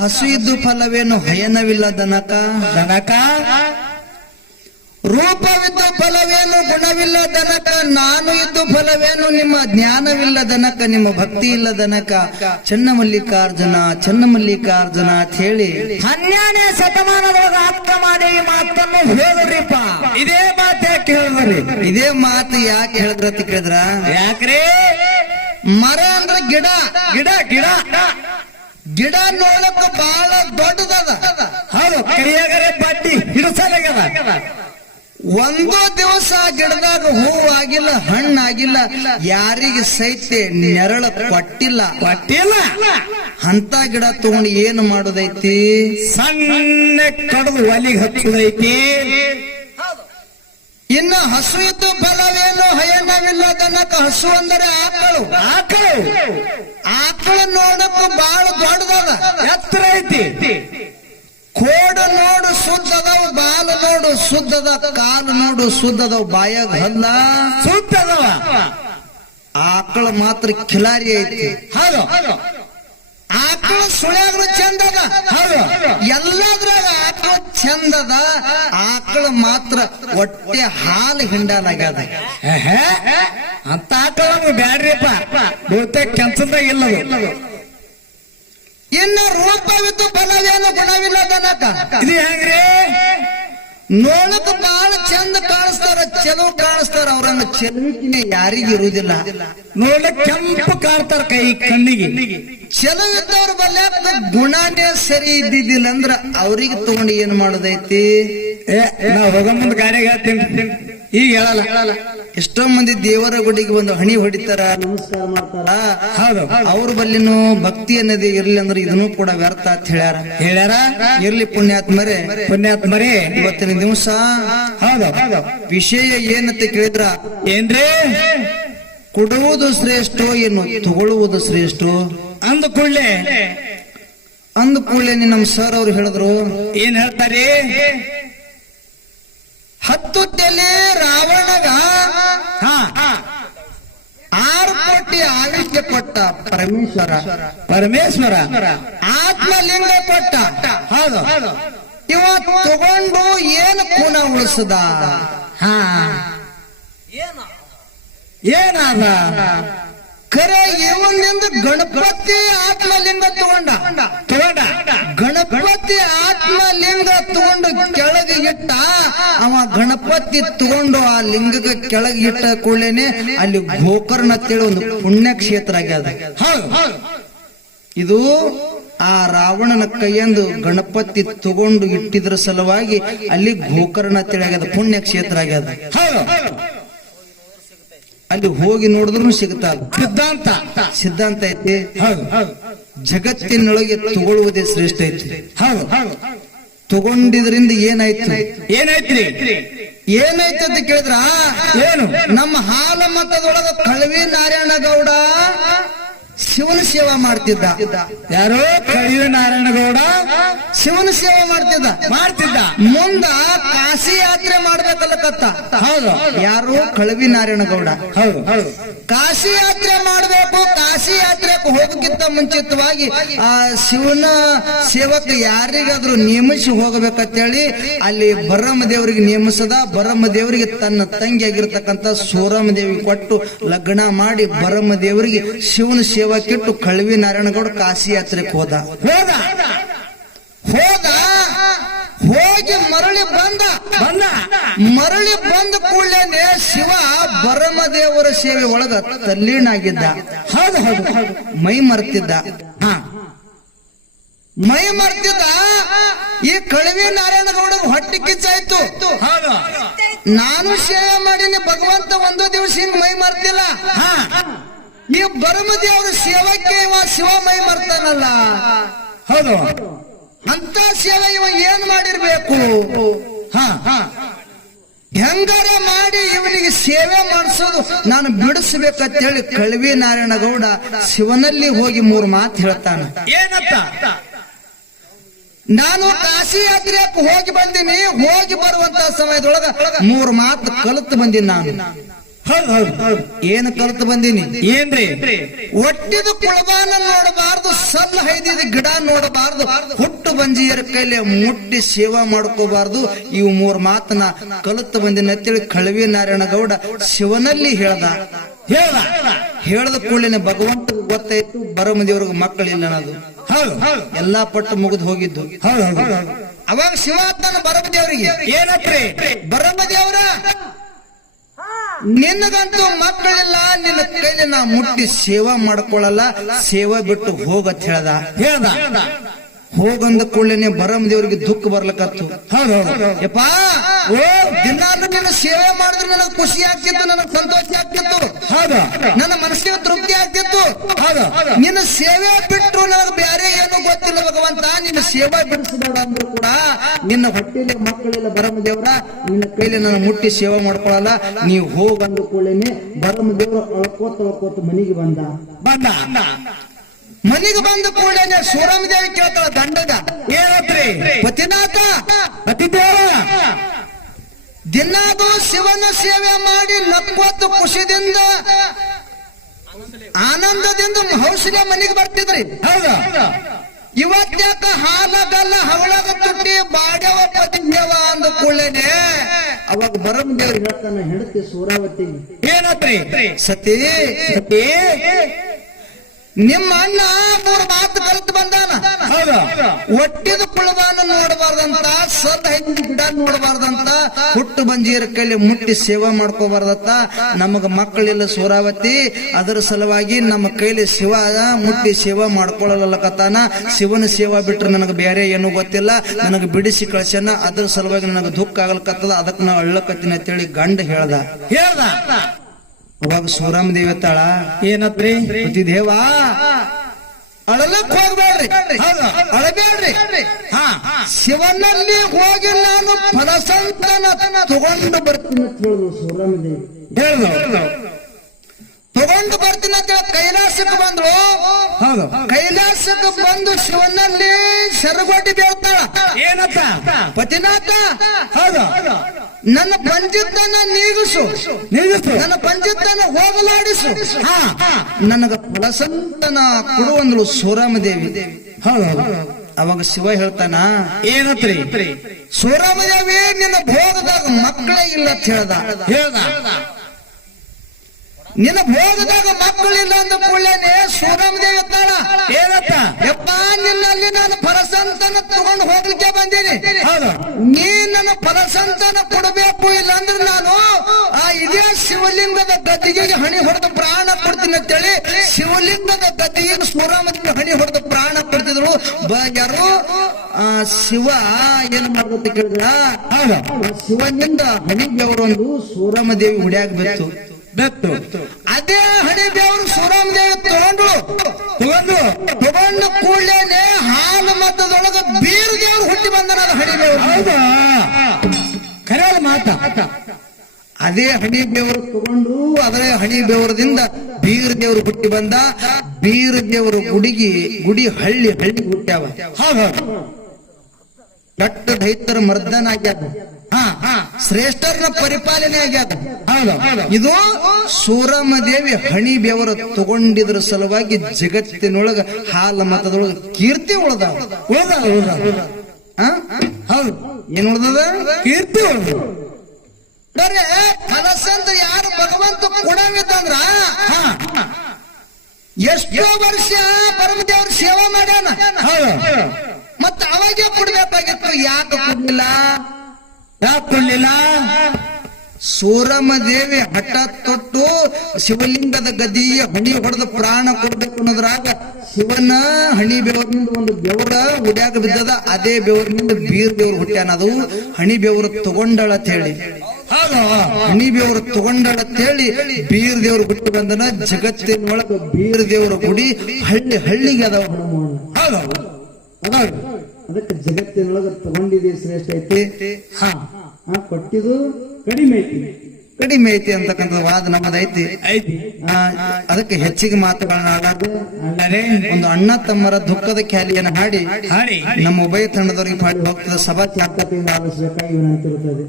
ಹಸು ಇದ್ದು ಫಲವೇನು ಹಯನವಿಲ್ಲ ದನಕ ದನಕ ರೂಪವಿದ್ದು ಫಲವೇನು ಗುಣವಿಲ್ಲ ದನಕ ನಾನು ಇದ್ದು ಫಲವೇನು ನಿಮ್ಮ ಜ್ಞಾನವಿಲ್ಲ ದನಕ ನಿಮ್ಮ ಭಕ್ತಿ ಇಲ್ಲ ದನಕ ಚನ್ನಮಲ್ಲಿಕಾರ್ಜುನ ಚನ್ನಮಲ್ಲಿಕಾರ್ಜುನ ಅಂತ ಹೇಳಿ 12ನೇ ಶತಮಾನದೊಳಗ ಅಕ್ಕಮಾದೇವಿ ಮಾತನ್ನು ಹೇಳಿದ್ರಿಪ್ಪ. ಇದೇ ಮಾತು ಯಾಕೆ ಹೇಳಿದ್ರಿ? ಇದೇ ಮಾತು ಯಾಕೆ ಹೇಳಿದ್ರ ಅಂತ ಕೇಳಿದ್ರ, ಯಾಕ್ರಿ? ಮರ ಅಂದ್ರೆ ಗಿಡ ಗಿಡ ಗಿಡ ಗಿಡ ನೋಡಕ್ ಬಹಳ ದೊಡ್ಡದದ. ಹೌದು, ಕೈಯಾಗರೆ ಬಡ್ಡಿ ಹಿಡಿಸಲಾಗ್ಯದ. ಒಂದೋ ದಿವಸ ಗಿಡದಾಗ ಹೂವಾಗಿಲ್ಲ ಹಣ್ಣಾಗಿಲ್ಲ, ಯಾರಿಗೆ ಸೈತೆ ನೆರಳ ಕೊಟ್ಟಿಲ್ಲ ಕೊಟ್ಟಿಲ್ಲ. ಅಂತ ಗಿಡ ತಗೊಂಡು ಏನು ಮಾಡೋದೈತಿ? ಸಣ್ಣ ಕಡದು ಒಲಿಗೆ ಹಚ್ಚುದೈತಿ. ಇನ್ನು ಹಸು ಇದ್ದು ಫಲವೇನು ಹಯನವಿಲ್ಲ ದನಕ. ಹಸು ಅಂದರೆ ಆಕಳು. ಆಕಳು ಆಕಳು ನೋಡಕ್ಕೂ ಬಹಳ ದೊಡ್ಡದದ, ಎತ್ತರ ಐತಿ. ಕೋಡು ನೋಡು ಸುದ್ದದವ, ಬಾಲು ನೋಡು ಸುದ್ದದ, ಕಾಲು ನೋಡು ಸುದ್ದದವ, ಬಾಯಾಗ ಹಲ್ಲ ಸುತ್ತದವ. ಆಕಳು ಮಾತ್ರ ಖಿಲಾರಿ ಐತಿ. ಹೌದು, ಆಕಳು ಸುಳ್ಯಾಗ್ರು ಚಂದದ. ಹೌದು, ಎಲ್ಲದ್ರಾಗ ಆಕಳು ಚಂದದ. ಆಕಳು ಮಾತ್ರ ಹೊಟ್ಟೆ ಹಾಲು ಹಿಂಡಲಾಗ್ಯದ. ಅಂತ ಆಕಳ ಬ್ಯಾಡ್ರಿಪ್ಪ, ಬಹುತೇಕ ಕೆಲ್ಸದಾಗ ಇಲ್ಲದು. ಇನ್ನು ರೂಪವಿದ್ದು ಫಲವೇನು ಗುಣವಿಲ್ಲ ದನಕ. ಇದು ಹೆಂಗ್ರಿ? ನೋಡಕ್ ಬಹಳ ಚಂದ ಕಾಣಿಸ್ತಾರ, ಚಲೋ ಕಾಣಿಸ್ತಾರ, ಅವ್ರಂಗ ಚೆಲುವಿಕೆ ಯಾರಿಗೂ ಇರುವುದಿಲ್ಲ. ನೋಡ್ಲಿಕ್ಕೆ ಕೆಂಪು ಕಾಡ್ತಾರ ಕೈ ಕಣ್ಣಿಗೆ. ಚಲೋ ಇದ್ದವ್ರ ಬಲ್ಯಾಕ ಗುಣನೇ ಸರಿ ಇದ್ದಿದ್ದಿಲ್ಲ ಅಂದ್ರ ಅವ್ರಿಗೆ ತಗೊಂಡು ಏನ್ ಮಾಡೋದೈತಿ? ನಾವ್ ಹೋಗೋ ಮುಂದೆ ಗಾಡಿಗೆ ಹೇಳ್ತೀನಿ, ಈಗ ಹೇಳಲ್ಲ. ಎಷ್ಟೋ ಮಂದಿ ದೇವರ ಗುಡಿಗೆ ಬಂದು ಹಣಿ ಹೊಡಿತಾರ, ನಮಸ್ಕಾರ ಮಾಡ್ತಾರ. ಹೌದು, ಅವ್ರ ಬಲ್ಲಿನೂ ಭಕ್ತಿ ಅನ್ನೋದೇ ಇರ್ಲಿ ಅಂದ್ರೆ ಇದನ್ನು ಕೂಡ ವ್ಯರ್ಥ ಅಂತ ಹೇಳ್ಯಾರ. ಇರ್ಲಿ ಪುಣ್ಯಾತ್ಮರೇ, ಪುಣ್ಯಾತ್ಮರೇ, ಇವತ್ತಿನ ದಿವಸ ಹೌದು ವಿಷಯ ಏನಂತ ಕೇಳಿದ್ರ, ಏನ್ರಿ? ಕೊಡುವುದು ಶ್ರೇಷ್ಠ ಏನು ತಗೊಳ್ಳುವುದು ಶ್ರೇಷ್ಠ ಅಂದ ಕೂಡ್ಲೆ ನಮ್ಮ ಸರ್ ಅವ್ರು ಹೇಳಿದ್ರು. ಏನ್ ಹೇಳ್ತಾರೆ? 10 ತಲೆ ರಾವಣಗ 6 ಕೋಟಿ ಆಯುಷ್ಯ ಕೊಟ್ಟ ಪರಮೇಶ್ವರ ಆತ್ಮಲಿಂಗ ಕೊಟ್ಟ. ಹೌದು, ಇವ ತಗೊಂಡು ಏನು ಪುನಃ ಉಳಿಸದ? ಏನಾದ? ಖರೆ ಇವನಿಂದ ಗಣಪತಿ ಆತ್ಮಲಿಂಗ ತಗೊಂಡ. ಗಣಪತಿ ಆತ್ಮಲಿಂಗ ತಗೊಂಡು ಕೆಳಗೆ ಇಟ್ಟ. ಅವ ಗಣಪತಿ ತಗೊಂಡು ಆ ಲಿಂಗಕ್ಕೆ ಕೆಳಗೆ ಇಟ್ಟ ಕೂಡಲೇನೆ ಅಲ್ಲಿ ಗೋಕರ್ಣ ಅಂತೇಳಿ ಒಂದು ಪುಣ್ಯ ಕ್ಷೇತ್ರ ಆಗ್ಯದ. ಇದು ಆ ರಾವಣನ ಕೈಯಂದು ಗಣಪತಿ ತಗೊಂಡು ಇಟ್ಟಿದ್ರ ಸಲುವಾಗಿ ಅಲ್ಲಿ ಗೋಕರ್ಣ ಅಂತೇಳಿ ಆಗ್ಯದ, ಪುಣ್ಯ ಕ್ಷೇತ್ರ ಆಗ್ಯದ. ಅಲ್ಲಿ ಹೋಗಿ ನೋಡಿದ್ರು ಸಿಗ್ತಾರ. ಸಿದ್ಧಾಂತ ಐತಿ. ಜಗತ್ತಿನೊಳಗೆ ತಗೊಳ್ಳುವುದೇ ಶ್ರೇಷ್ಠ ಐತಿ. ತಗೊಂಡಿದ್ರಿಂದ ಏನಾಯ್ತ್ರಿ ಅಂತ ಕೇಳಿದ್ರ, ಏನು? ನಮ್ಮ ಹಾಲ ಮತದೊಳಗ ಕಳವಿ ನಾರಾಯಣ ಗೌಡ ಶಿವನ ಸೇವಾ ಮಾಡ್ತಿದ್ದ. ಯಾರು? ಕಳವಿ ನಾರಾಯಣ ಗೌಡ ಶಿವನ ಸೇವಾ ಮಾಡ್ತಿದ್ದ. ಮುಂದ ಕಾಶಿ ಯಾತ್ರೆ ಮಾಡ್ಬೇಕಲ್ಲಕತ್ತ. ಹೌದು, ಯಾರು? ಕಳವಿ ನಾರಾಯಣ ಗೌಡ. ಹೌದು, ಕಾಶಿ ಯಾತ್ರೆ ಮಾಡ್ಬೇಕು. ಕಾಶಿ ಯಾತ್ರೆಗೆ ಹೋಗಕ್ಕಿಂತ ಮುಂಚಿತವಾಗಿ ಆ ಶಿವನ ಸೇವಕ ಯಾರಿಗಾದ್ರೂ ನೇಮಿಸಿ ಹೋಗಬೇಕಂತೇಳಿ ಅಲ್ಲಿ ಬರಮ್ಮ ದೇವರಿಗೆ ನೇಮಿಸದ. ಬರಮ್ಮ ದೇವರಿಗೆ ತನ್ನ ತಂಗಿಯಾಗಿರ್ತಕ್ಕಂಥ ಸೋರಮ್ಮ ದೇವಿಗೆ ಕೊಟ್ಟು ಲಗ್ನ ಮಾಡಿ ಬರಮ್ಮ ದೇವರಿಗೆ ಶಿವನ ಸೇವಕ್ಕಿಟ್ಟು ಕಳವಿ ನಾರಾಯಣಗೌಡ ಕಾಶಿ ಯಾತ್ರೆಗೆ ಹೋದ. ಹೋಗಿ ಮರಳಿ ಬಂದ ಕೂಡಲೇ ಶಿವ ಬರಮ ದೇವರ ಸೇವೆ ಒಳಗ ತಲ್ಲೀನಾಗಿದ್ದ. ಹೌದು, ಮೈ ಮರ್ತಿದ್ದ. ಈ ಕಳವಿ ನಾರಾಯಣಗೌಡ ಹೊಟ್ಟೆ ಕಿಚ್ಚಾಯ್ತು. ನಾನು ಸೇವೆ ಮಾಡೀನಿ ಭಗವಂತ, ಒಂದೋ ದಿವಸ ಹಿಂಗ್ ಮೈ ಮರ್ತಿಲ್ಲ. ಈ ಬರಮ ದೇವರ ಸೇವಕ್ಕೆ ಇವ ಶಿವ ಮೈ ಮರ್ತಾನಲ್ಲ. ಹೌದು, ಅಂತ ಸೇವೆ ಇವ ಏನ್ ಮಾಡಿರ್ಬೇಕು? ಹೆಂಗಾರ ಮಾಡಿ ಇವನಿಗೆ ಸೇವೆ ಮಾಡಿಸೋದು ನಾನು ಬಿಡಿಸ್ಬೇಕಂತ ಹೇಳಿ ಕಳವಿ ನಾರಾಯಣಗೌಡ ಶಿವನಲ್ಲಿ ಹೋಗಿ 3 ಮಾತು ಹೇಳ್ತಾನ. ಏನಂತ? ನಾನು ಕಾಶಿ ಯಾತ್ರೆಗೆ ಹೋಗಿ ಬಂದೀನಿ. ಹೋಗಿ ಬರುವಂತ ಸಮಯದೊಳಗ 3 ಮಾತು ಕಲಿತು ಬಂದೀನಿ ನಾನು. ಹೌದು ಹೌದು ಹೌದು ಏನ್ ಕಲ್ತು ಬಂದೀನಿ? ಏನ್ರಿ? ಒಟ್ಟಿದ ಕುಳಬಾನ ನೋಡಬಾರ್ದು, ಸಲ್ಲ ಹೈದಿದ ಗಿಡ ನೋಡಬಾರ್ದು, ಹುಟ್ಟು ಬಂಜಿಯರ ಕೈಲಿ ಮುಟ್ಟಿ ಸೇವಾ ಮಾಡ್ಕೋಬಾರ್ದು. ಇವು 3 ಮಾತನ್ನ ಕಲಿತು ಬಂದಿನ ಅಂತೇಳಿ ಕಳವಿ ನಾರಾಯಣ ಗೌಡ ಶಿವನಲ್ಲಿ ಹೇಳ್ದ ಕೂಡಲೇ ಭಗವಂತ ಗೊತ್ತಾಯ್ತು ಬರಮದೇವ್ರಿಗೆ ಮಕ್ಕಳಿಲ್ಲ ಅನ್ನೋದು. ಹೌದು ಎಲ್ಲಾ ಪಟ್ಟು ಮುಗಿದು ಹೋಗಿದ್ದು. ಹೌದು ಹೌದು. ಅವಾಗ ಶಿವ ತನ್ನ ಬರಮದೇವರಿಗೆ, ಏನತ್ರಿ? ಬರಮದೇವ್ರ ನಿನ್ನಗಂತೂ ಮಕ್ಕಳಿಲ್ಲ, ನಿನ್ನ ಕೈಲಿ ನಾ ಮುಟ್ಟಿ ಸೇವಾ ಮಾಡ್ಕೊಳ್ಳಲ್ಲ, ಸೇವಾ ಬಿಟ್ಟು ಹೋಗತ್ ಹೇಳ್ದ. ಹೋಗಂದ ಕೂಡಲೇ ಬರಮದೇವ್ರಿಗೆ ದುಃಖ ಬರ್ಲಕತ್ತು. ಯಪ್ಪ, ದಿನಾಲು ನಿನ್ನ ಸೇವೆ ಮಾಡಿದ್ರೆ ನನಗೆ ಖುಷಿ ಆಗ್ತಿತ್ತು, ನನಗೆ ಸಂತೋಷ ಆಗ್ತಿತ್ತು, ನನ್ನ ಮನಸ್ಸಿಗೆ ತೃಪ್ತಿ ಆಗ್ತಿತ್ತು. ನಿನ್ನ ಸೇವೆ ಬಿಟ್ಟು ನನಗೆ ಬೇರೆ ಏನು ಗೊತ್ತಿಲ್ಲ ಭಗವಂತ, ನಿನ್ನ ಸೇವೆ ಬಿಡಿಸಬೇಡ ಅಂದ್ರು ಕೂಡ ನಿನ್ನ ಹೊಟ್ಟೆಲಿ ಮಕ್ಕಳಿಲ್ಲ ಬರಮದೇವ್ರ, ನಿನ್ನ ಕೈಲಿ ನಾನು ಮುಟ್ಟಿ ಸೇವೆ ಮಾಡ್ಕೊಳಲ್ಲ, ನೀವು ಹೋಗಂದ ಕೂಡಲೇ ಬರಮದೇವ್ರು ಅಳ್ಕೋತ ಮನೆಗೆ ಬಂದ. ಮನೆಗೆ ಬಂದ ಕೂಡಲೇ ಸೂರಮದೇವಿ ಕೇಳ್ತಾಳ ಗಂಡಗ, ಏನತ್ರಿ? ಪತಿನಾಥ, ಪತಿದೇವ, ದಿನಾದು ಶಿವನ ಸೇವೆ ಮಾಡಿ ನಕ್ವತ್ತು ಖುಷಿದಿಂದ ಆನಂದದಿಂದ ಹೌಸಲೆ ಮನೆಗೆ ಬರ್ತಿದ್ರಿ. ಹೌದಾ? ಇವತ್ತ್ಯಾಕ ಹಾಲಗಲ್ಲ ಹವಳಗ ತುಟ್ಟಿ ಬಾಡವ ಪತಿದೇವ ಅಂದ ಕೂಡಲೇ ಅವಾಗ ಬರಮದೇವ್ರು ಹೇಳ್ತಾನ ಹೆಂಡತಿ ಸೂರಾವತಿ, ಏನತ್ರಿ? ಸತಿ, ನಿಮ್ಮ ಅಣ್ಣ 3 ಮಾತು ಕಲಿತು ಬಂದಾನ. ಒಟ್ಟಿದ ಕುಳಬಾನ ನೋಡಬಾರ್ದಂತ, ಸದ್ ಹೈದ ಗಿಡ ನೋಡಬಾರ್ದಂತ, ಹುಟ್ಟು ಬಂಜೀರ ಕೈಲಿ ಮುಟ್ಟಿ ಸೇವಾ ಮಾಡ್ಕೋಬಾರ್ದತ್ತ. ನಮಗ ಮಕ್ಕಳಿಲ್ಲ ಸೂರಾವತಿ, ಅದರ ಸಲುವಾಗಿ ನಮ್ಮ ಕೈಲಿ ಶಿವ ಮುಟ್ಟಿ ಸೇವಾ ಮಾಡ್ಕೊಳ್ಳಲಕತ್ತಾನ. ಶಿವನ ಸೇವಾ ಬಿಟ್ರೆ ನನಗೆ ಬೇರೆ ಏನು ಗೊತ್ತಿಲ್ಲ, ನನಗೆ ಬಿಡಿಸಿ ಕಳ್ಸ್ಯಾನ, ಅದ್ರ ಸಲುವಾಗಿ ನನಗೆ ದುಃಖ ಆಗ್ಲಕತ್ತದ, ಅದಕ್ಕೆ ನಾ ಅಳ್ಳಕತ್ತೀನಿ ಅಂತೇಳಿ ಗಂಡ ಹೇಳ್ದ. ಅವಾಗ ಸೂರಮದೇವಿ ತಾಳ, ಏನತ್ರಿ? ಪತಿದೇವ, ಅಳಲಕ್ ಹೋಗ್ಬೇಡ್ರಿ, ಅಳಬೇಡ್ರಿ, ಶಿವನಲ್ಲಿ ಹೋಗಿ ನಾನು ಫಲಸಂತನ ತಗೊಂಡು ಬರ್ತೀನಿ ಅಂತ ಹೇಳಿದ್ರು ಸೂರಮದೇವಿ. ತಗೊಂಡು ಬರ್ತೀನಿ ಅಂತ ಕೈಲಾಸಕ್ಕೆ ಬಂದ್ರು. ಕೈಲಾಸಕ್ಕೆ ಬಂದು ಶಿವನಲ್ಲಿ ಶರಗೊಡ್ಡಿ ಬೇಡ್ತಾಳ, ಏನತ್ತ? ಪತಿನಾಥ, ನನ್ನ ಪಂಚಿತನ ನೀಗಿಸು, ನನ್ನ ಪಂಚಿತನ ಹೋಗಲಾಡಿಸು, ನನಗ ಫಲಸಂತನ ಕೊಡುವಂದ್ಳು ಸೂರಮದೇವಿ. ಅವಾಗ ಶಿವ ಹೇಳ್ತಾನ, ಏನತ್ರಿ? ಸೂರಮದೇವಿ, ನಿನ್ನ ಭೋಗದಾಗ ಮಕ್ಕಳೇ ಇಲ್ಲ ಅಂತ ಹೇಳ್ದ. ನಿನ್ನ ಭೋಗದಾಗ ಮಕ್ಕಳಿಲ್ಲ ಅಂದ ಕೂಡಲೇ ಸೂರಮದೇವಿ ತಾಳ, ಏನತ್ತ? ಯಪ್ಪ, ನಿನ್ನಲ್ಲಿ ನಾನು ಫಲಸಂತನ ತಗೊಂಡು ಹೋಗ್ಲಿಕ್ಕೆ ಬಂದೀನಿ, ನೀ ನನ್ನ ಫಲಸಂತನ ಕೊಡಬೇಕು, ಇಲ್ಲ ಅಂದ್ರೆ ನಾನು ಇದೇ ಶಿವಲಿಂಗದ ಗದ್ದಿಗೆ ಹಣಿ ಹೊಡೆದು ಪ್ರಾಣ ಕೊಡ್ತೀನಿ ಅಂತೇಳಿ ಶಿವಲಿಂಗದ ಗದ್ದಿಗೆ ಸೂರಮದೇವಿ ಹಣಿ ಹೊಡೆದು ಪ್ರಾಣ ಕೊಡ್ತಿದ್ರು. ಯಾರು? ಶಿವ ಏನ್ ಮಾಡ್ಬೇಕು ಕೇಳಿದ್ರ, ಶಿವನಿಂದ ಹಣಿ ಬೆವರೊಂದು ಸೂರಮದೇವಿ ಹುಡ್ಯಾಗ ಬೆತ್ತು. ಅದೇ ಹಣಿ ಬೆವರು ಸೂರಮದೇವಿ ತಗೊಂಡು ಕೂಡಲೇ ಹಾಲು ಮತದೊಳಗ ಬೀರ ದೇವ್ರು ಹುಟ್ಟಿ ಬಂದನ. ಹಣಿ ಬೆವರು ಖರೆ ಮಾತ. ಅದೇ ಹಣಿ ಬೆವರು ತಗೊಂಡು ಅದರ ಹಣಿ ಬೆವರದಿಂದ ಬೀರ ದೇವರು ಹುಟ್ಟಿ ಬಂದ. ಬೀರ ದೇವರು ಗುಡಿ ಹಳ್ಳಿ ಹುಟ್ಟ್ಯಾವ. ದಟ್ಟ ದೈತರ ಮರ್ದನ ಆಗ್ಯಾದ, ಶ್ರೇಷ್ಠರನ್ನ ಪರಿಪಾಲನೆ ಆಗ್ಯಾದ. ಇದು ಸೂರಮದೇವಿ ಹಣಿ ಬೆವರು ತಗೊಂಡಿದ್ರ ಸಲುವಾಗಿ ಜಗತ್ತಿನೊಳಗ ಹಾಲ ಮತದೊಳಗ ಕೀರ್ತಿ ಉಳ್ದ. ಏನ್ ಉಳ್ದದ? ಕೀರ್ತಿ ಉಳ್ದ. ಬರೇ ಫಲಸಂತ ಯಾರು ಭಗವಂತ ಕೊಡವಿದ್ದಂದ್ರ ಎಷ್ಟೋ ವರ್ಷ ಪರಮದೇವ್ರ ಸೇವಾ ಮಾಡ್ಯಾನ, ಮತ್ತ ಅವಾಗೆ ಕೊಡ್ಬೇಕಾಗಿತ್ತು. ಯಾಕೆ ಕೊಡ್ಲಿಲ್ಲ? ಸೂರಮದೇವಿ ಹಠ ತೊಟ್ಟು ಶಿವಲಿಂಗದ ಗದಿಯ ಹಣಿ ಹೊಡೆದ ಪ್ರಾಣ ಕೊಡ್ಬೇಕು ಅನ್ನೋದ್ರಾಗ ಶಿವನ ಹಣಿ ಬೆವರಿನಿಂದ ಒಂದು ಬೆವರ ಉಡ್ಯಾಗ ಬಿದ್ದದ. ಅದೇ ಬೆವರಿನಿಂದ ಬೀರ್ ಬೆವರು ಹುಟ್ಟ್ಯಾನ. ಅದು ಹಣಿ ಬೆವರು ತಗೊಂಡಳತ್ ಹೇಳಿ, ಹಣಿ ಬೆವರು ತಗೊಂಡಳತ್ತೇಳಿ ಬೀರ್ ದೇವ್ರು ಬಿಟ್ಟು ಬಂದನ. ಜಗತ್ತಿನೊಳಗ ಬೀರ್ ದೇವರ ಗುಡಿ ಹಳ್ಳಿಗೆ ಅದಾವ. ಅದಕ್ಕೆ ಜಗತ್ತಿನೊಳಗ ತಗೊಂಡಿದೆ ಶ್ರೇಷ್ಠ ಐತಿ, ಕೊಟ್ಟಿದ್ದು ಕಡಿಮೆ ಐತಿ ಅಂತಕ್ಕಂಥ ವಾದ ನಮ್ಮದೈತಿ. ಅದಕ್ಕೆ ಹೆಚ್ಚಿಗೆ ಮಾತುಗಳನ್ನ ಒಂದು ಅಣ್ಣ ತಮ್ಮರ ದುಃಖದ ಖ್ಯಾಲಿಯನ್ನು ಹಾಡಿ ನಮ್ಮ ಉಭಯ ತಂಡದವರಿಗೆ ಪಾಡಿ ಹೋಗ್ತದೆ. ಸಭಾ ಚಾಪತೆಯಿಂದ ಆಲಿಸಬೇಕಾಗಿ ವಿನಂತಿರುತ್ತದೆ.